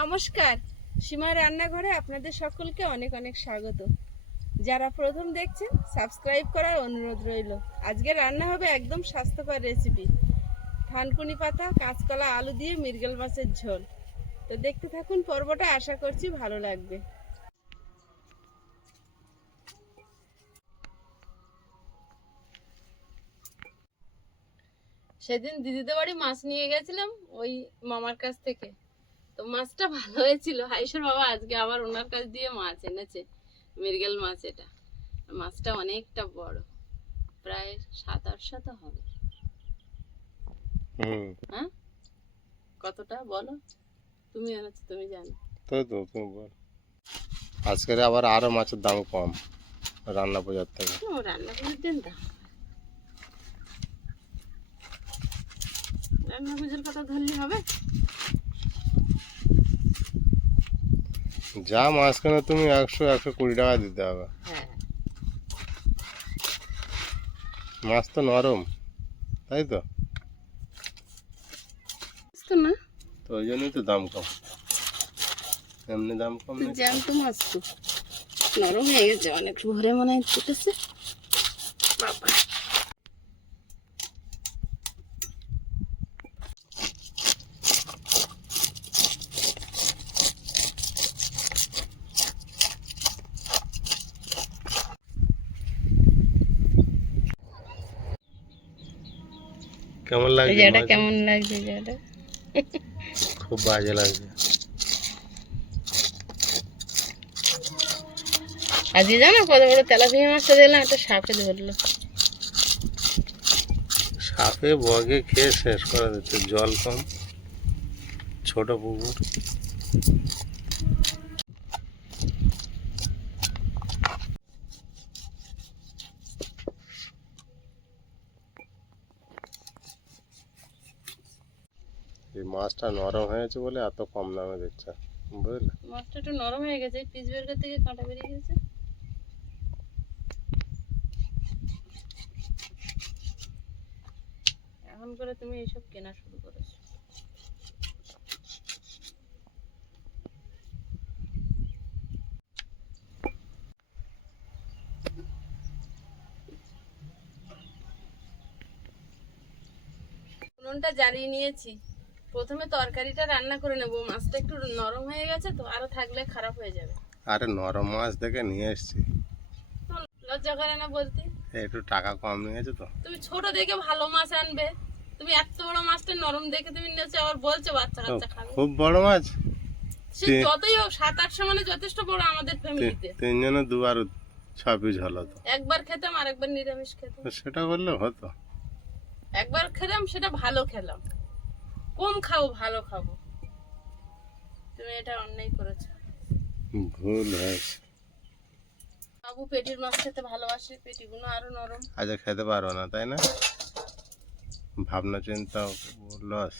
নমস্কার। সীমা রান্নাঘরে আপনাদের সকলকে অনেক অনেক স্বাগত। যারা প্রথম দেখছেন সাবস্ক্রাইব করার অনুরোধ রইল। আজকে রান্না হবে একদম স্বাস্থ্যকর রেসিপি থানকুনি পাতা, কাঁচকলা, আলু দিয়ে মিরগেল মাছের ঝোল। তো দেখতে থাকুন, পর্বটা আশা করছি ভালো লাগবে। সেদিন দিদিদের বাড়ি মাছ নিয়ে গেছিলাম, ওই মামার কাছ থেকে। তো মাছটা ভালো হয়েছিল। হাইসর বাবা আজকে আবার ওনার কাছ দিয়ে মাছ এনেছে মৃগেল মাছ এটা। মাছটা অনেকটা বড় প্রায় সাত আটশো তো হবে। হুম। হ্যাঁ? কতটা বলো? তুমি এনেছো তুমি জানো। তাই তো তুমি বল। আজকের আবার আরও মাছের দাম কম রান্না বাজার থেকে। রান্না করে দেন দাও রান্না পুজোর কথা ধরলে হবে? যা মাছ কেন তুমি একশো একশো কুড়ি টাকা দিতে হবে। হ্যাঁ। মাছ তো নরম তাই তো? তো না। তো ওই জন্যই তো দাম কম। এমনি দাম কম জ্যান্ত মাছ তো। নরম হয়ে গেছে অনেক ভরে মনে হয় বাবা। কেমন লাগছে মাছ? কেমন লাগছে জায়গাটা? খুব বাজে লাগছে। আজকে জানো কত বড় তেলাপিয়া মাছটা দিলাম একটা সাপে ধরলো। সাপে বগে খেয়ে শেষ করে দিচ্ছে জল কম ছোট পুকুর। মাছটা নরম হয়েছে বলে এত কম দামে দিচ্ছে, বুঝলে? মাছটা একটু নরম হয়ে গেছে পিস বের করতে গিয়ে কাঁটা বেরিয়ে গেছে। এখন করে তুমি এইসব কেনা শুরু করেছ। উনুনটা নিয়েছি। প্রথমে তরকারিটা রান্না করে নেব। মাছটা একটু নরম হয়ে গেছে তো আরও থাকলে খারাপ হয়ে যাবে। আরে নরম মাছ দেখে নিয়ে এসছি। লজ্জা করে না বলতে? একটু টাকা কম নিয়েছে তো। তুমি ছোট দেখে ভালো মাছ আনবে। তুমি এত বড় মাছটা নরম দেখে তুমি নিয়েছো আবার বলছো বাচ্চা কাচ্চা খাবে। খুব বড় মাছ? সে যতই হোক সাত আটশো মানে যথেষ্ট বড় আমাদের ফ্যামিলিতে তিনজনে দুবার ছ পিস হলো তো। একবার খেতাম আর একবার নিরামিষ খেতাম। সেটা বললে হতো। একবার খেলাম সেটা ভালো খেলাম। কম খাব ভালো খাব। তুমি এটা অন্যায় করেছ। ভুল হয়েছে বাবু পেটির মাছ খেতে ভালোবাসে পেটিগুলো আরও নরম। আজ খেতে পারব না তাই না? ভাবনা চিন্তা লস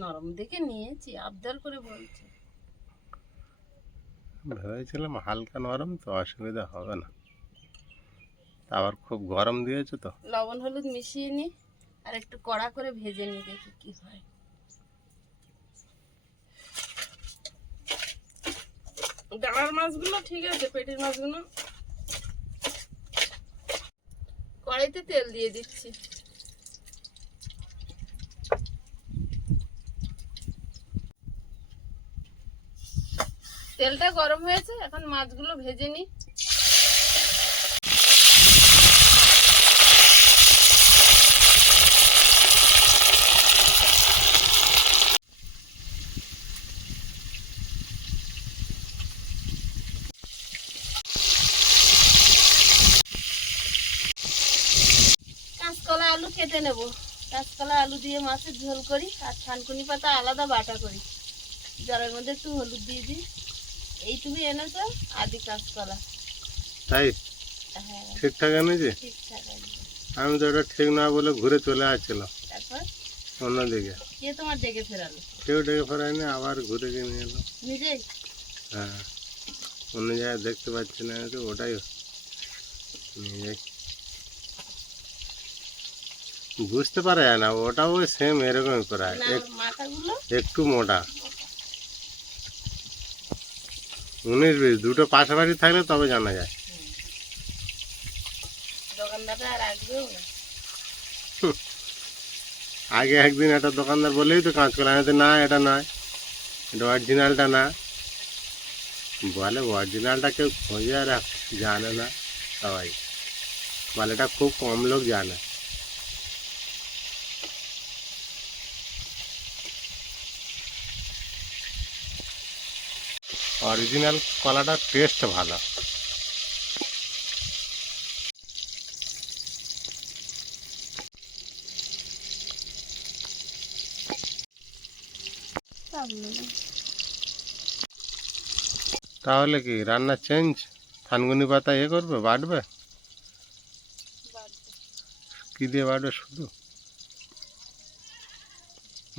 নরম দেখে নিয়েছি আবদার করে বলছি। ভেবেছিলাম হালকা নরম তো অসুবিধা হবে না। আবার খুব গরম দিয়েছে তো। লবণ হলুদ মিশিয়ে নি। আর একটু কড়া করে ভেজে নি দেখি কি হয়। ডাঙার মাছগুলো ঠিক আছে পেটির মাছগুলো। কড়াইতে তেল দিয়ে দিচ্ছি। তেলটা গরম হয়েছে এখন মাছগুলো ভেজে নি কাঁচকলা আলু কেটে নেব। কাঁচকলা আলু দিয়ে মাছের ঝোল করি আর ছানকুনি পাতা আলাদা বাটা করি। জলের মধ্যে একটু হলুদ দিয়ে দিই। এইটুকু এনেছো আদি কাঁচকলা। তাই? হ্যাঁ। ঠিকঠাক এনেছি? ঠিকঠাক আমি তো এটা ঠিক না বলে ঘুরে চলে আসছিলাম তারপর? অন্যদিকে কে তোমার ডেকে ফেরালো? কেউ ডেকে ফেরায়নি আবার ঘুরে গিয়ে নিয়ে এলো। নিজেই? হ্যাঁ। অন্য জায়গায় দেখতে পাচ্ছি না তো ওটাই নিয়ে যাই বুঝতে পারা যায় না ওটাও সেম এরকমই করা না এক- মাথাগুলো একটু মোটা উনিশ বিশ দুটো পাশাপাশি থাকলে তবে জানা যায় দোকানদারটা আর আসবেও না আগে একদিন একটা দোকানদার বলেই তো কাজ করে আমি তো না এটা নয় এটা অরিজিনালটা না বলে অরিজিনালটা কেউ খোঁজে আর জানে না সবাই বলে এটা খুব কম লোক জানে অরিজিনাল কলাটার টেস্ট ভালো। তাহলে কি রান্না চেঞ্জ থানগুনি পাতা এ করবে, বাটবে? কি দিয়ে বাটবে শুধু?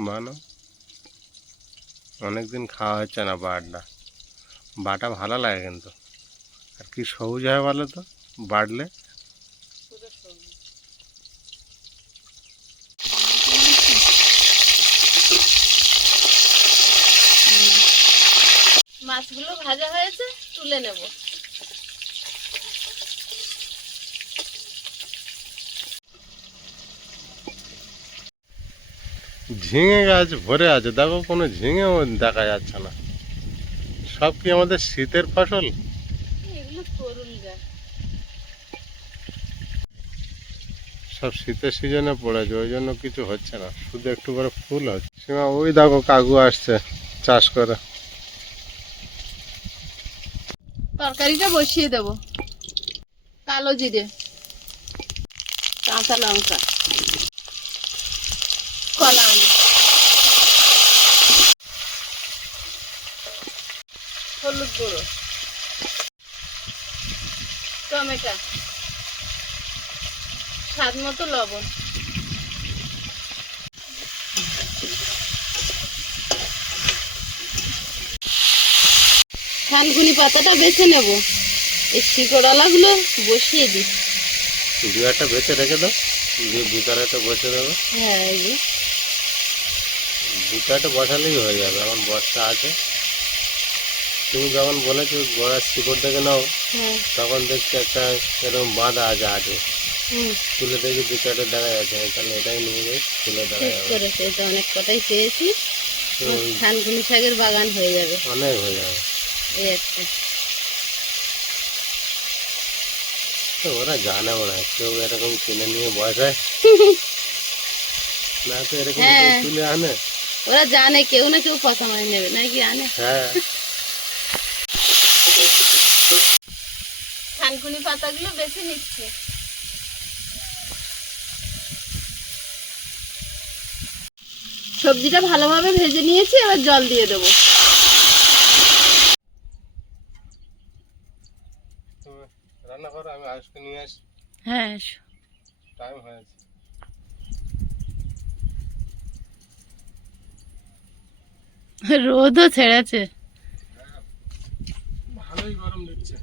বানো অনেকদিন খাওয়া হচ্ছে না বাটটা। বাটা ভালো লাগে কিন্তু। আর কি সবুজ হয় বলো তো? বাড়লে? মাছগুলো ভাজা হয়েছে তুলে নেব। ঝিঙে গাছ ভরে আছে। দেখো কোনো ঝিঙেও দেখা যাচ্ছে না। সব কি আমাদের শীতের ফসল? সব শীতের সিজনে পড়েছে ওই জন্য কিছু হচ্ছে না শুধু একটু করে ফুল হচ্ছে। সীমা ওই দেখো কাকু আসছে চাষ করে। তরকারিটা বসিয়ে দেব। কালো জিরে কাঁচা লঙ্কা কলা হলুদ গুঁড়ো। টমেটো। স্বাদ মতো লবণ। থানকুনি পাতাটা বেছে নেব। এই শিকড়ালাগুলো বসিয়ে দিই। দু একটা বেঁচে রেখে দাও। বসে দেবো। হ্যাঁ বসালেই হয়ে যাবে। এখন বর্ষা আছে। তুমি যখন বলেছ গোড়ার শিকড় থেকে নাও হ্যাঁ। তখন দেখছি একটা এরকম বাঁধা আছে আগে তুলে দেখি দু চারটে দেখা যাচ্ছে তাহলে এটাই নিয়ে যাই তুলে দেখা করেছে এটা অনেক কটাই পেয়েছি। তো শাকের বাগান হয়ে যাবে। অনেক হয়ে যাবে। এই একটা। ওরা জানে ওরা কেউ এরকম কিনে নিয়ে বসায় না তো এরকম হ্যাঁ। তুলে আনে? ওরা জানে কেউ না কেউ কথা মানে নেবে নাকি আনে? হ্যাঁ থানকুনি পাতাগুলো বেছে নিচ্ছে। সবজিটা ভালোভাবে ভেজে নিয়েছি এবার জল দিয়ে দেবো। রান্না করো আমি নিয়ে আসি। হ্যাঁ টাইম হয়েছে রোদও ছেড়েছে ভালোই গরম দিচ্ছে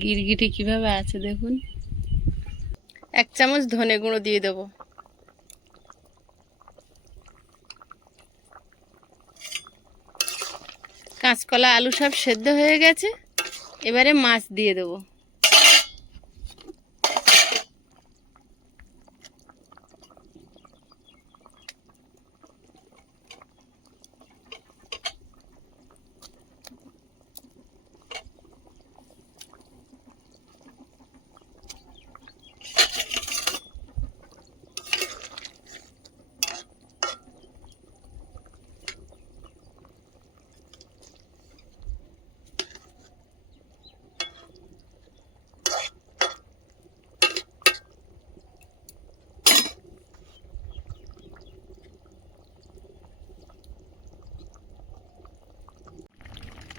গিরগিটি কীভাবে আছে দেখুন। এক চামচ ধনে গুঁড়ো দিয়ে দেব। কাঁচকলা, আলু সব সেদ্ধ হয়ে গেছে। এবারে মাছ দিয়ে দেবো।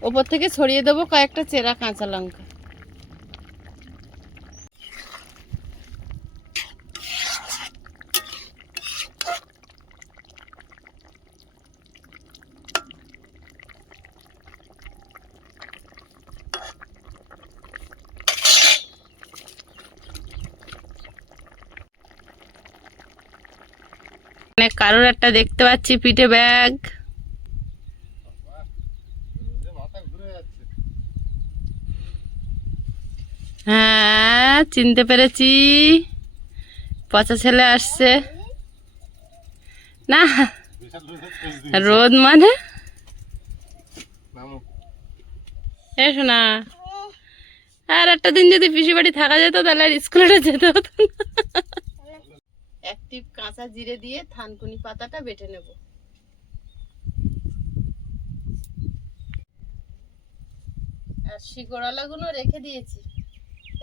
ওপর থেকে ছড়িয়ে দেবো কয়েকটা চেরা কাঁচা লঙ্কা। মানে কারোর একটা দেখতে পাচ্ছি পিঠে ব্যাগ। চিনতে পেরেছি পচা ছেলে আসছে না। রোদ মানে নামো। এসো না আর একটা দিন যদি পিসি বাড়ি থাকা যেত, তাহলে আর স্কুলে যেতে হতো এক টিপ কাঁচা জিরে দিয়ে থানকুনি পাতাটা বেটে নেব আর শিকড়ালাগুলো রেখে দিয়েছি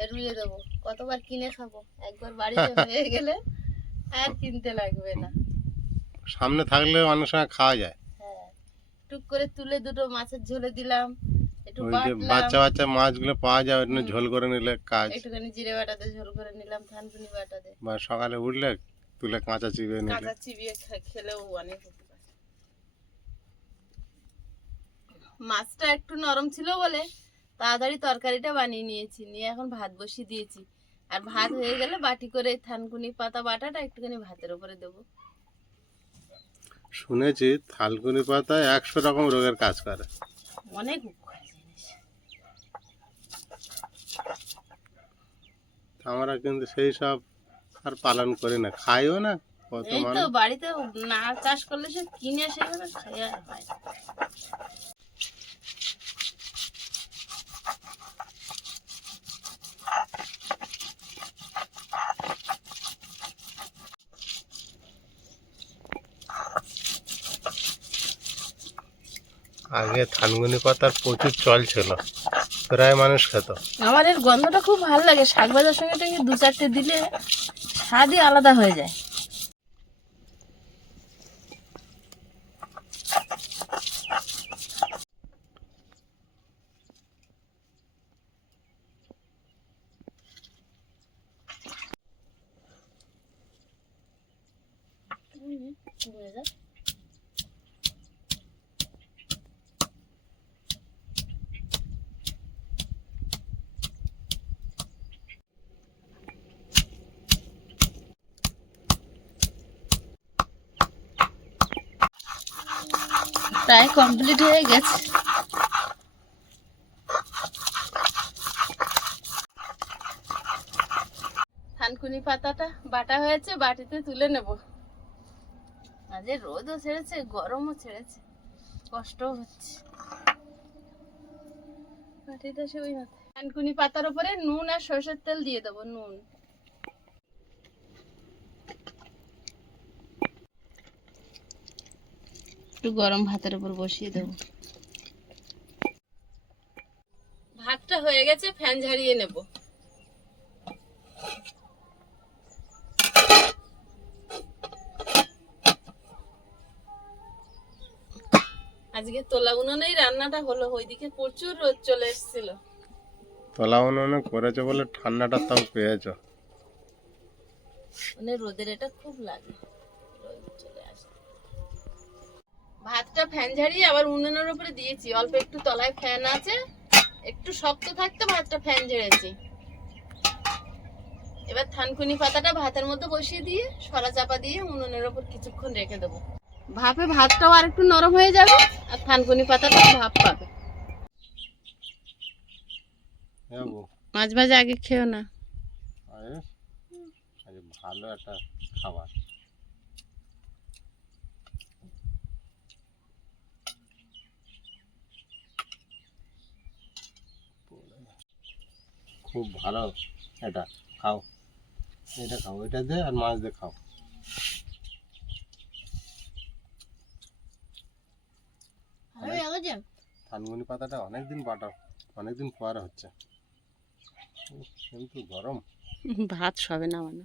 রুয়ে দেবো। কতবার কিনে খাব? একবার বাড়িতে হয়ে গেলে আর কিনতে লাগবে না। সামনে থাকলে অনেক সময় খাওয়া যায়। হ্যাঁ। টুক করে তুলে দুটো মাছের ঝোলে দিলাম একটু বাচ্চা বাচ্চা মাছগুলো পাওয়া যায় জন্য ঝোল করে নিলে কাজ। একটুখানি জিরে বাটাতে ঝোল করে নিলাম থানকুনি বাটাতে। বা সকালে উঠলে তুলে কাঁচা চিবিয়ে নিলে। কাঁচা চিবিয়ে খেলেও অনেক মাছটা একটু নরম ছিল বলে তাড়াতাড়ি তরকারিটা বানিয়ে নিয়েছি নিয়ে এখন ভাত বসিয়ে দিয়েছি। আর ভাত হয়ে গেলে বাটি করে থানকুনি পাতা বাটাটা একটুখানি ভাতের উপরে দেবো। শুনেছি থালকুনি পাতা একশো রকম রোগের কাজ করে। অনেক আমরা কিন্তু সেই সব আর পালন করি না খাইও না কত এই তো বাড়িতে না চাষ করলে সে কিনে সেভাবে খাইয়া হয় আগে থানগুনি পাতার প্রচুর চল ছিল। প্রায় মানুষ খেত। আমার এর গন্ধটা খুব ভালো লাগে। শাক ভাজার সঙ্গে দু চারটে দিলে স্বাদই আলাদা হয়ে যায়। প্রায় কমপ্লিট হয়ে গেছে। থানকুনি পাতাটা বাটা হয়েছে, বাটিতে তুলে নেব। আজে রোদও ছেড়েছে, গরমও ছেড়েছে, কষ্টও হচ্ছে। বাটিটা সে ওই থানকুনি পাতার উপরে নুন আর সরষের তেল দিয়ে দেবো, নুন। একটু গরম ভাতের উপর বসিয়ে দেবো। ভাতটা হয়ে গেছে ফ্যান ঝাড়িয়ে নেব। আজকে তোলা উনুনেই রান্নাটা হলো ওইদিকে প্রচুর রোদ চলে এসেছিল। তলা উনুনে করেছে বলে ঠান্ডাটা তাও পেয়েছ। মানে রোদের এটা খুব লাগে। ভাতটা ফ্যান ঝাড়িয়ে আবার উনুনের উপরে দিয়েছি। অল্প একটু তলায় ফ্যান আছে একটু শক্ত থাকতে ভাতটা ফ্যান ঝেড়েছি। এবার থানকুনি পাতাটা ভাতের মধ্যে বসিয়ে দিয়ে সরা চাপা দিয়ে উনুনের ওপর কিছুক্ষণ রেখে দেবো। ভাপে ভাতটাও আর একটু নরম হয়ে যাবে আর থানকুনি পাতাটা ভাপ পাবে। যাব মাছ ভাজা আগে খেও না। ভালো একটা খাবার। খুব ভালো। এটা খাও। এটা খাও এটা দে আর মাছ দিয়ে খাও। থানগুনি পাতাটা অনেকদিন বাটা অনেকদিন পর হচ্ছে। কিন্তু গরম। ভাত সবে না মানে।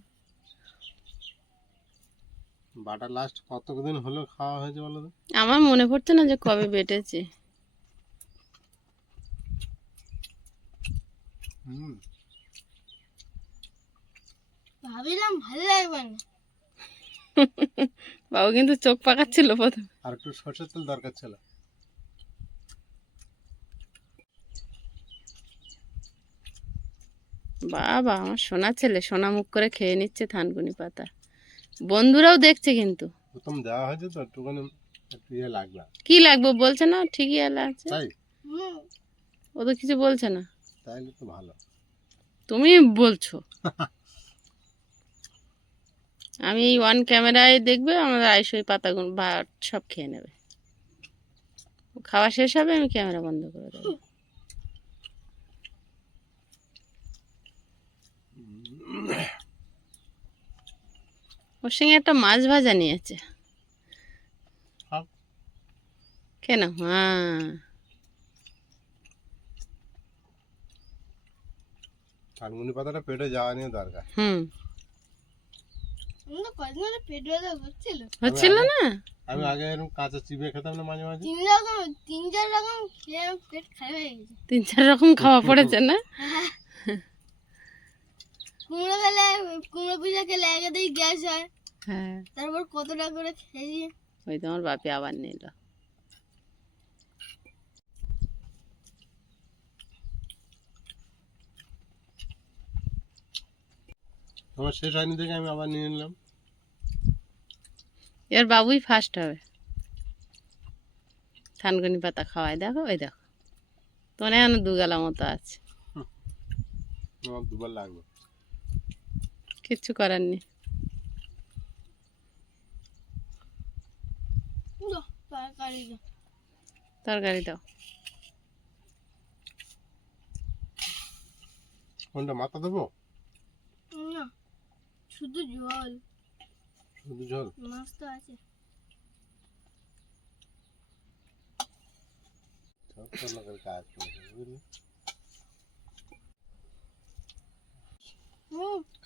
বাটা লাস্ট কতদিন হলো খাওয়া হয়েছে বলো তো? আমার মনে পড়ছে না যে কবে বেটেছে। হুম। ভাবিলাম ভালো লাগবে না। বাবু কিন্তু চোখ পাকাচ্ছিল প্রথম। আর একটু সরষের তেল দরকার ছিল। বাবা আমার সোনা ছেলে সোনা মুখ করে খেয়ে নিচ্ছে থানকুনি পাতা। বন্ধুরাও দেখছে কিন্তু। প্রথম দেওয়া হয়েছে তো একটুখানি একটু ইয়ে লাগবে। কি লাগবে বলছে না ঠিকই আছে। ও তো কিছু বলছে না। তাইলে তো ভালো। তুমি বলছো। আমি ওয়ান ক্যামেরায় দেখবে আমাদের আইসই পাতাগুলো ভাত সব খেয়ে নেবে। খাওয়া শেষ হবে আমি ক্যামেরা বন্ধ করে দেবো। ওর সঙ্গে একটা মাছ ভাজা নিয়েছে। কেন হ্যাঁ। থানকুনি পাতাটা পেটে যাওয়া নিয়ে দরকার। হুম। আমি তো কদিন ধরে পেট ব্যথা করছিল হচ্ছিল না? আমি আগে এরকম কাঁচা চিবিয়ে খেতাম না মাঝে মাঝে। তিন রকম তিন চার রকম খেয়ে পেট খারাপ হয়ে গেছে। তিন চার রকম খাওয়া পড়েছে না? কুমড়ো খেলে কুমড়ো খেলে একেতেই গ্যাস হয়। হ্যাঁ। তারপর কতটা করে খেয়েছি। ওই তোমার বাপি আবার নিল। আমার শেষ হয়নি দেখে আমি আবার নিয়ে নিলাম। এর বাবুই ফার্স্ট হবে। থানকুনি পাতা খাওয়াই দেখো ওই দেখো। তোমার এখন দুগালা মতো আছে। আমার দুবার লাগবে কিচ্ছু করার নেই। দাও, তরকারি দাও। তরকারি দাও। কোনটা মাথা দেবো? না। শুধু জল। শুধু ঝোল মাছ তো আছে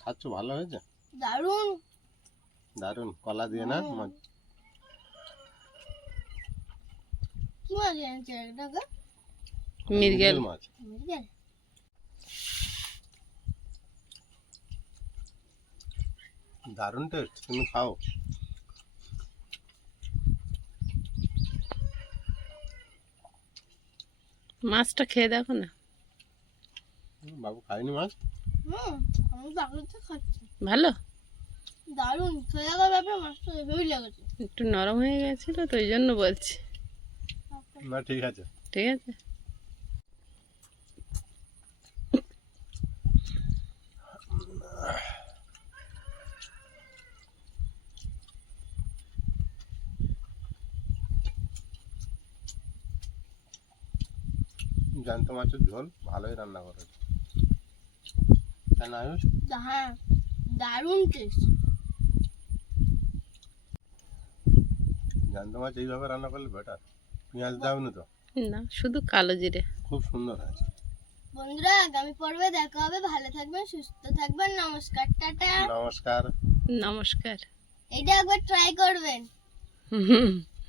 খাচ্ছ? ভালো হয়েছে? দারুণ। দারুণ কলা দিয়ে না মাছ কি মাছ? মির্গেল মাছ মৃগেল? দারুণ টেস্ট তুমি খাও। মাছটা খেয়ে দেখো না। বাবু খাইনি মাছ? হুম আমি খাচ্ছি। ভালো? দারুণ খেয়ে ব্যাপারে মাছটা লেগেছে। একটু নরম হয়ে গেছিল তো ওই জন্য বলছি। না ঠিক আছে। ঠিক আছে? জ্যান্ত মাছের ঝোল ভালোই রান্না করে তাই না আয়ুষ? হ্যাঁ দারুণ টেস্ট জ্যান্ত মাছ এইভাবে রান্না করলে বেটার পেঁয়াজ দাওনি তো? না শুধু কালো জিরে। খুব সুন্দর হয়েছে। বন্ধুরা আগামী পর্বে দেখা হবে। ভালো থাকবেন সুস্থ থাকবেন। নমস্কার টাটা। নমস্কার। নমস্কার। এটা একবার ট্রাই করবেন। হুম